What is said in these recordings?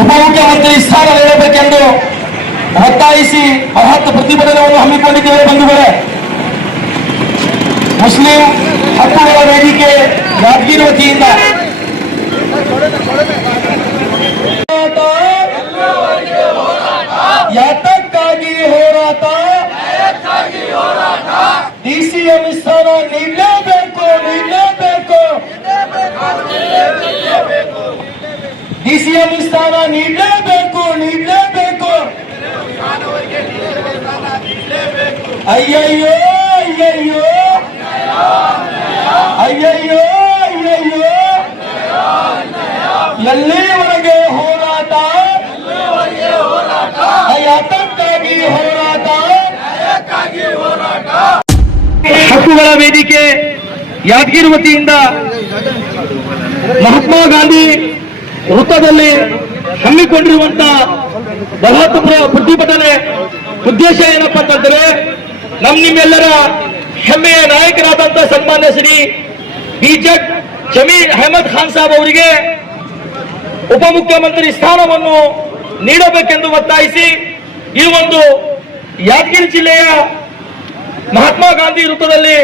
ಉಪಮುಖ್ಯಮಂತ್ರಿ ಸ್ಥಾನ ನೀಡಬೇಕೆಂದು ಒತ್ತಾಯಿಸಿ ಬೃಹತ್ ಪ್ರತಿಭಟನೆಯನ್ನು ಹಮ್ಮಿಕೊಂಡಿದ್ದೇವೆ ಬಂಧುಗಳೇ. ಮುಸ್ಲಿಂ ಹಕ್ಕುಗಳ ವೇದಿಕೆ ಯಾದಗಿರಿ ವತಿಯಿಂದ ಯಾತಕ್ಕಾಗಿ ಹೋರಾಟ, ಡಿಸಿಎಂ ಸ್ಥಾನ ನೀಡಲೇಬೇಕು, ಡಿಸಿಎಂ ಸ್ಥಾನ ನೀಡಲೇಬೇಕು. ಅಯ್ಯಯ್ಯೋ ಎಲ್ಲಿವರೆಗೆ ಹೋರಾಟ, ಯಾತಕ್ಕಾಗಿ ಹೋರಾಟ. ಹಕ್ಕುಗಳ ವೇದಿಕೆ ಯಾದಗಿರಿ ವತಿಯಿಂದ ಮಹಾತ್ಮ ಗಾಂಧಿ ವೃತ್ತದಲ್ಲಿ ಹಮ್ಮಿಕೊಂಡಿರುವಂತಹ ಬೃಹತ್ ಪ್ರತಿಭಟನೆ ಉದ್ದೇಶ ಏನಪ್ಪಾ ಅಂತಂದ್ರೆ, ನಿಮ್ಮೆಲ್ಲರ ಹೆಮ್ಮೆಯ ನಾಯಕರಾದಂತಹ ಸನ್ಮಾನ್ಯ ಶ್ರೀ ಬಿಜೆಡ್ ಜಮೀರ್ ಅಹಮದ್ ಖಾನ್ ಸಾಬ್ ಅವರಿಗೆ ಉಪಮುಖ್ಯಮಂತ್ರಿ ಸ್ಥಾನವನ್ನು ನೀಡಬೇಕೆಂದು ಒತ್ತಾಯಿಸಿ ಈ ಒಂದು ಯಾದಗಿರಿ ಜಿಲ್ಲೆಯ ಮಹಾತ್ಮ ಗಾಂಧಿ ವೃತ್ತದಲ್ಲಿ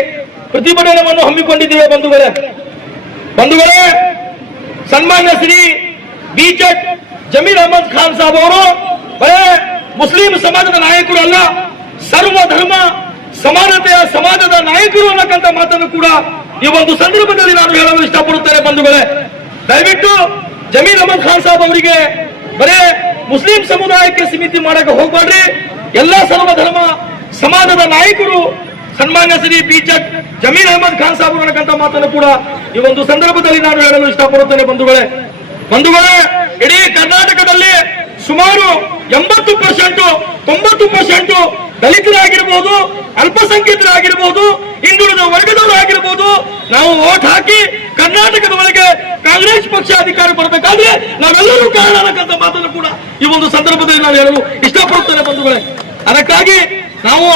ಪ್ರತಿಭಟನೆಯನ್ನು ಹಮ್ಮಿಕೊಂಡಿದ್ದೇವೆ ಬಂಧುಗಳೇ. ಸನ್ಮಾನ್ಯ ಶ್ರೀ ಬಿಜೆಡ್ ಜಮೀರ್ ಅಹಮದ್ ಖಾನ್ ಸಾಬ್ ಅವರು ಬರೇ ಮುಸ್ಲಿಂ ಸಮಾಜದ ನಾಯಕರು ಅಲ್ಲ, ಸರ್ವ ಧರ್ಮ ಸಮಾನತೆಯ ಸಮಾಜದ ನಾಯಕರು ಅನ್ನಕ್ಕಂತ ಮಾತನ್ನು ಕೂಡ ಈ ಒಂದು ಸಂದರ್ಭದಲ್ಲಿ ನಾನು ಹೇಳಲು ಇಷ್ಟಪಡುತ್ತೇನೆ ಬಂಧುಗಳೇ. ದಯವಿಟ್ಟು ಜಮೀರ್ ಅಹಮದ್ ಖಾನ್ ಸಾಬ್ ಅವರಿಗೆ ಬರೇ ಮುಸ್ಲಿಂ ಸಮುದಾಯಕ್ಕೆ ಸೀಮಿತ ಮಾಡಕ್ಕೆ ಹೋಗ್ಬೇಡ್ರಿ. ಎಲ್ಲ ಸರ್ವ ಧರ್ಮ ಸಮಾಜದ ನಾಯಕರು ಸನ್ಮಾನ್ಯ ಶ್ರೀ ಬಿಜೆಡ್ ಜಮೀರ್ ಅಹಮದ್ ಖಾನ್ ಸಾಬ್ ಅನ್ನಕ್ಕಂತ ಮಾತನ್ನು ಕೂಡ ಈ ಒಂದು ಸಂದರ್ಭದಲ್ಲಿ ನಾನು ಹೇಳಲು ಇಷ್ಟಪಡುತ್ತೇನೆ ಬಂಧುಗಳೇ. ಇಡೀ ಕರ್ನಾಟಕದಲ್ಲಿ ಸುಮಾರು 80%, 90% ದಲಿತರಾಗಿರ್ಬೋದು, ಅಲ್ಪಸಂಖ್ಯಾತರಾಗಿರ್ಬೋದು, ಹಿಂದುಳಿದ ವರ್ಗದವರಾಗಿರ್ಬೋದು, ನಾವು ವೋಟ್ ಹಾಕಿ ಕರ್ನಾಟಕದ ಒಳಗೆ ಕಾಂಗ್ರೆಸ್ ಪಕ್ಷ ಅಧಿಕಾರ ಬರಬೇಕಾದ್ರೆ ನಾವೆಲ್ಲರೂ ಕಾರಣ ಅನ್ನಕ್ಕಂತ ಮಾತನ್ನು ಕೂಡ ಈ ಒಂದು ಸಂದರ್ಭದಲ್ಲಿ ನಾನು ಹೇಳಲು ಇಷ್ಟಪಡುತ್ತೇನೆ ಬಂಧುಗಳೇ. ಅದಕ್ಕಾಗಿ ನಾವು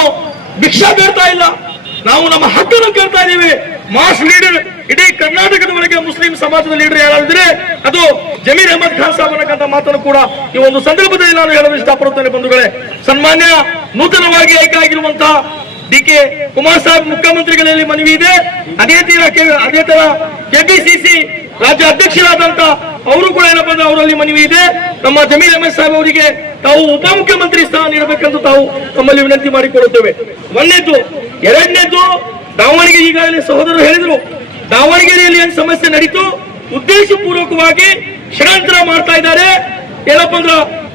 ಭಿಕ್ಷಾ ಬೇಡ್ತಾ ಇಲ್ಲ, ನಾವು ನಮ್ಮ ಹಕ್ಕನ್ನು ಕೇಳ್ತಾ ಇದ್ದೀವಿ. ಮಾಸ್ ಲೀಡರ್ ಇಡೀ ಕರ್ನಾಟಕದವರೆಗೆ ಮುಸ್ಲಿಂ ಸಮಾಜದ ಲೀಡರ್ ಯಾರಾದ್ರೆ ಅದು ಜಮೀರ್ ಅಹಮದ್ ಖಾನ್ ಸಾಬ್ ಅನ್ನಕ್ಕಂತ ಮಾತನ್ನು ಕೂಡ ಈ ಒಂದು ಸಂದರ್ಭದಲ್ಲಿ ನಾನು ಹೇಳಲು ಇಷ್ಟಪಡುತ್ತೇನೆ ಬಂಧುಗಳೇ. ಸನ್ಮಾನ್ಯ ನೂತನವಾಗಿ ಆಯ್ಕೆ ಆಗಿರುವಂತಹ ಡಿ.ಕೆ. ಕುಮಾರಸ್ವಾಮಿ ಮುಖ್ಯಮಂತ್ರಿಗಳಲ್ಲಿ ಮನವಿ ಇದೆ. ಅದೇ ತರ ಕೆಪಿಸಿಸಿ ರಾಜ್ಯ ಅಧ್ಯಕ್ಷರಾದಂತ ಅವರು ಕೂಡ ಏನಪ್ಪಾ ಅಂದ್ರೆ ಅವರಲ್ಲಿ ಮನವಿ ಇದೆ. ನಮ್ಮ ಜಮೀರ್ ಅಹಮದ್ ಸಾಬ್ ಅವರಿಗೆ ತಾವು ಉಪಮುಖ್ಯಮಂತ್ರಿ ಸ್ಥಾನ ನೀಡಬೇಕೆಂದು ತಾವು ತಮ್ಮಲ್ಲಿ ವಿನಂತಿ ಮಾಡಿಕೊಳ್ಳುತ್ತೇವೆ. ಒಂದನೇದು. ಎರಡನೇದು, ದಾವಣಗೆರೆ ಈಗಾಗಲೇ ಸಹೋದರರು ಹೇಳಿದ್ರು, ದಾವಣಗೆರೆಯಲ್ಲಿ ಏನ್ ಸಮಸ್ಯೆ ನಡೀತು, ಉದ್ದೇಶಪೂರ್ವಕವಾಗಿ ಷಡ್ಯಂತ್ರ ಮಾಡ್ತಾ ಇದ್ದಾರೆ. ಏನಪ್ಪಾ ಅಂದ್ರ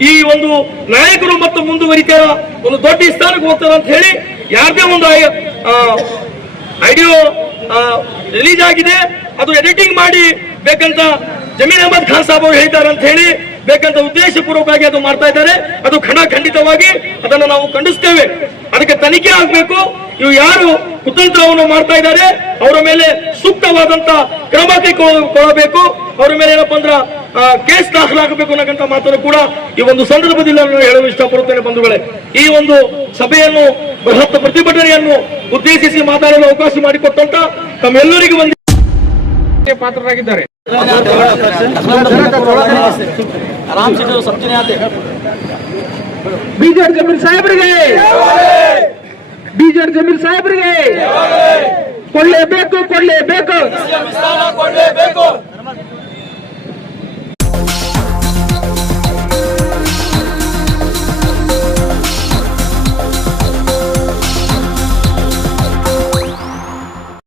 ಈ ಒಂದು ನಾಯಕರು ಮತ್ತು ಮುಂದುವರಿತಾರ, ಒಂದು ದೊಡ್ಡ ಸ್ಥಾನಕ್ಕೆ ಹೋಗ್ತಾರ ಅಂತ ಹೇಳಿ ಯಾರದೇ ಒಂದು ಐಡಿಯೋ ರಿಲೀಸ್ ಆಗಿದೆ, ಅದು ಎಡಿಟಿಂಗ್ ಮಾಡಿ ಬೇಕಂತ ಜಮೀರ್ ಅಹಮದ್ ಖಾನ್ ಸಾಬ್ ಅವರು ಹೇಳಿದ್ದಾರೆ ಅಂತ ಹೇಳಿ ಬೇಕಂತ ಉದ್ದೇಶಪೂರ್ವಕವಾಗಿ ಅದು ಮಾಡ್ತಾ ಇದ್ದಾರೆ. ಅದು ಖಂಡಿತವಾಗಿ ಅದನ್ನು ನಾವು ಖಂಡಿಸ್ತೇವೆ. ಅದಕ್ಕೆ ತನಿಖೆ ಆಗಬೇಕು. ಇವು ಯಾರು ಕುತಂತ್ರವನ್ನು ಮಾಡ್ತಾ ಇದ್ದಾರೆ ಅವರ ಮೇಲೆ ಸೂಕ್ತವಾದಂತ ಕ್ರಮ ಕೈಗೊಳ್ಳಬೇಕು. ಅವರ ಮೇಲೆ ಏನಪ್ಪಾ ಅಂದ್ರ ಕೇಸ್ ದಾಖಲಾಗಬೇಕು ಅನ್ನೋಂತ ಮಾತನ್ನು ಕೂಡ ಈ ಒಂದು ಸಂದರ್ಭದಲ್ಲಿ ನಾನು ಹೇಳಲು ಇಷ್ಟಪಡುತ್ತೇನೆ ಬಂಧುಗಳೇ. ಈ ಒಂದು ಸಭೆಯನ್ನು ಬೃಹತ್ ಪ್ರತಿಭಟನೆಯನ್ನು ಉದ್ದೇಶಿಸಿ ಮಾತಾಡಲು ಅವಕಾಶ ಮಾಡಿಕೊಟ್ಟಂತ ತಮ್ಮೆಲ್ಲರಿಗೂ ಒಂದು ಪಾತ್ರರಾಗಿದ್ದಾರೆ. ಬಿಜೆಡ್ ಜಮೀರ್ ಸಾಹೇಬರಿಗೆ, ಬಿಜೆಡ್ ಜಮೀರ್ ಸಾಹೇಬರಿಗೆ ಕೊಡ್ಲೇಬೇಕು.